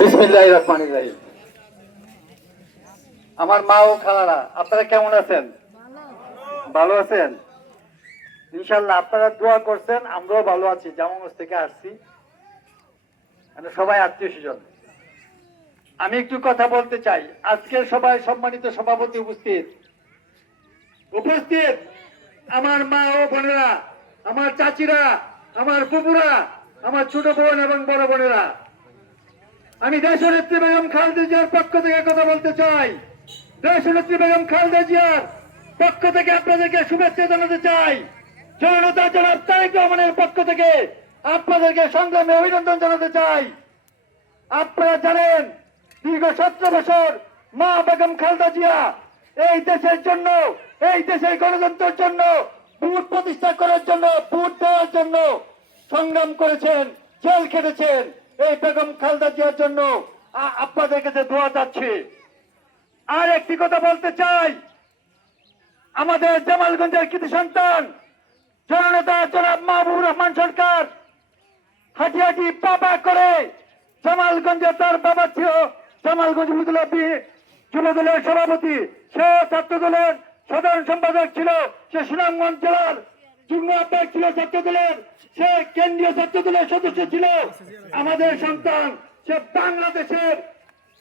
বিসমিল্লাহির রহমানির রহিম। আমার মা ও খালারা, আপনারা কেমন আছেন? ভালো আছেন ইনশাল্লাহ। আপনারা দোয়া করছেন, আমরাও ভালো আছি। জামাগঞ্জ থেকে আসছি, সবাই আত্মীয় স্বজন। আমি একটু কথা বলতে চাই। আজকের সবাই সম্মানিত সভাপতি উপস্থিত উপস্থিত আমার মা ও বোনেরা, আমার চাচিরা, আমার ফুপুরা, আমার ছোট বোন এবং বড় বোনেরা, আমি দেশনেত্রী বেগম খালেদা জিয়ার পক্ষ থেকে কথা বলতে চাই। দেশনেত্রী বেগম খালেদা জিয়ার পক্ষ থেকে আপনাদেরকে শুভেচ্ছা জানাতে চাই। জনতা জনাব তারেক রহমানের পক্ষ থেকে আপনাদেরকে সংগ্রামে অভিনন্দন জানাতে চাই। আপনারা জানেন, দীর্ঘ 17 বছর মা বেগম খালেদা জিয়া এই দেশের জন্য, এই দেশের গণতন্ত্রের জন্য, ভোট প্রতিষ্ঠা করার জন্য, ভোট দেওয়ার জন্য সংগ্রাম করেছেন, জেল খেটেছেন। এই বেগম খালেদা জিয়ার জন্য আপনাদের কাছে দোয়া চাচ্ছি। আর একটি কথা বলতে চাই, আমাদের জামালগঞ্জের কৃতি সন্তান জননেতা জনাব মাহবুবুর রহমান সরকার হাঁটি হাঁটি পা করে জামালগঞ্জে, তার বাবা ছিল জামালগঞ্জ যুবদলের সভাপতি, সে ছাত্র দলের সাধারণ সম্পাদক ছিল, সে সুনামগঞ্জ জেলার যুগ্ম আহ্বায়ক ছিল ছাত্র দলের, সে কেন্দ্রীয় ছাত্র দলের সদস্য ছিল। আমাদের সন্তান, সে বাংলাদেশের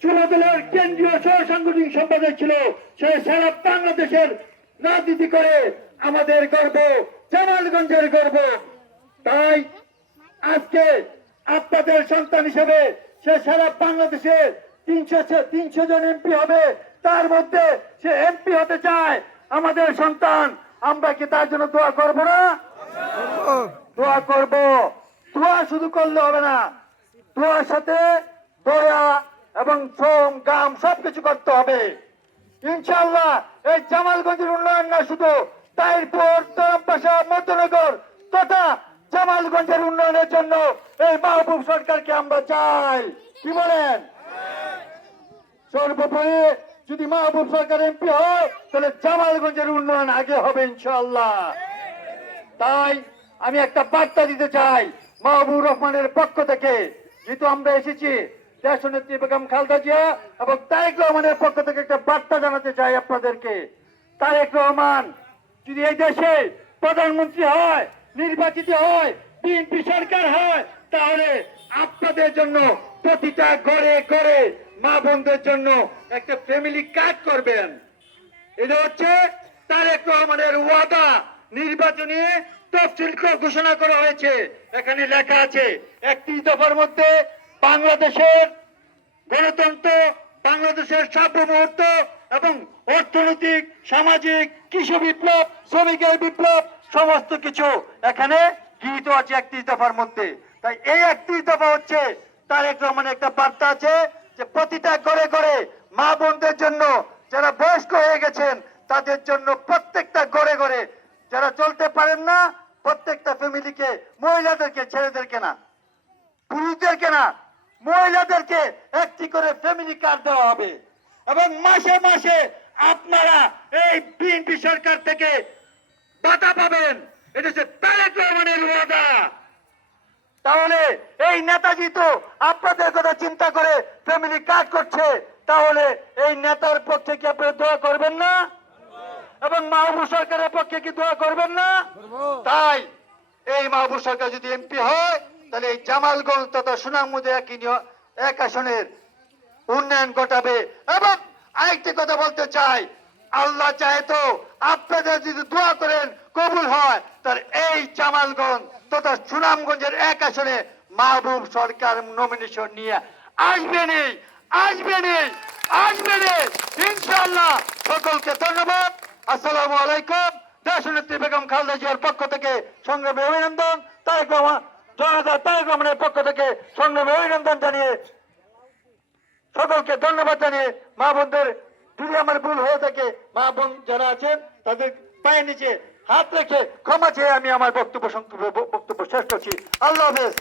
যুবদলের কেন্দ্রীয় সহ সাংগঠনিক সম্পাদক ছিল। সে সারা বাংলাদেশের রাজনীতি করে আমাদের গর্ব, জামালগঞ্জের গর্ব। তাই আজকে আপনাদের সন্তান হিসেবে সে সারা বাংলাদেশে 300 জন এমপি হবে, তার মধ্যে সে এমপি হতে চায়। আমাদের সন্তান, আমরা কি তার জন্য দোয়া করব না? দোয়া করব। দোয়া শুধু করলে হবে না, দোয়ার সাথে দয়া এবং শ্রম গাম সবকিছু করতে হবে ইনশাআল্লাহ। এই জামালগঞ্জের উন্নয়ন না, শুধু তাইরপুর, তরফপাশা, মধ্যনগর তথা জামালগঞ্জের উন্নয়নের জন্য এই মাহবুব সরকারকে আমরা চাই। কি বলেন? সর্বোপরি যদি মাহবুব সরকার এমপি হয়, তাহলে জামালগঞ্জের উন্নয়ন আগে হবে ইনশাআল্লাহ। তাই আমি একটা বার্তা দিতে চাই মাহবুবুর রহমানের পক্ষ থেকে, যেহেতু আমরা এসেছি দেশনেত্রী বেগম খালেদা জিয়া এবং তারেক রহমানের পক্ষ থেকে একটা বার্তা জানাতে চাই আপনাদেরকে। তারেক রহমান যদি এই দেশে প্রধানমন্ত্রী হয়, নির্বাচিত হয়, বিএনপি সরকার হয়, তাহলে আপনাদের জন্য প্রতিটা ঘরে ঘরে মা বোনদের জন্য একটা ফ্যামিলি কার্ড করবেন। এটা হচ্ছে তারেক রহমানের ওয়াদা। নির্বাচনী তফসিল ঘোষণা করা হয়েছে, এখানে লেখা আছে 31 দফার মধ্যে বাংলাদেশের গণতন্ত্র, বাংলাদেশের সার্বভৌমত্ব এবং অর্থনৈতিক, সামাজিক, কৃষি বিপ্লব, শ্রমিকের বিপ্লব সমস্ত কিছু এখানে গৃহীত আছে 31 দফার মধ্যে। তাই এই 31 দফা হচ্ছে তারেক রহমানের একটা বার্তা আছে যে প্রতিটা ঘরে ঘরে মা বোনদের জন্য, যারা বয়স্ক হয়ে গেছেন তাদের জন্য, প্রত্যেকটা ঘরে ঘরে যারা চলতে পারেন না, প্রত্যেকটা ফ্যামিলিকে, মহিলাদেরকে, ছেলেদেরকে না, পুরুষদেরকে না, মহিলাদেরকে একটি করে ফ্যামিলি কার্ড দেওয়া হবে। এবং মাসে মাসে আপনারা এই বিএনপি সরকার থেকে ভাতা পাবেন। এটা হচ্ছে তারেক রহমানের ওয়াদা। তাহলে এই নেতাজি তো আপনাদের কথা চিন্তা করে ফ্যামিলি কার্ড করছে, তাহলে এই নেতার পক্ষে কি আপনারা দোয়া করবেন না? এবং মাহবুব সরকারের পক্ষে কি দোয়া করবেন না? তাই এই মাহবুব সরকার যদি এমপি হয়, তাহলে এই জামালগঞ্জ তথা সুনামগঞ্জে এক আসনের উন্নয়ন ঘটাবে। এবং আরেকটি কথা বলতে চাই, আল্লাহ চাহে তো আপনাদের যদি দোয়া করেন কবুল হয়, তাহলে এই জামালগঞ্জ তথা সুনামগঞ্জের এক আসনে মাহবুব সরকার নমিনেশন নিয়ে আসবেনই, আসবেনই, আসবেনই ইনশাআল্লাহ। সকলকে ধন্যবাদ। আসসালামু আলাইকুম। দেশনেত্রী বেগম খালেদা জিয়ার পক্ষ থেকে সংগ্রামী অভিনন্দন। তারেক রহমানের পক্ষ থেকে সংগ্রামী অভিনন্দন জানিয়ে, সকলকে ধন্যবাদ জানিয়ে, মা বোনদের যদি আমার ভুল হয়ে থাকে, মা বোন যারা আছেন তাদের পায়ের নিচে হাত রেখে ক্ষমা চেয়ে আমি আমার বক্তব্য শেষ করছি। আল্লাহ হাফেজ।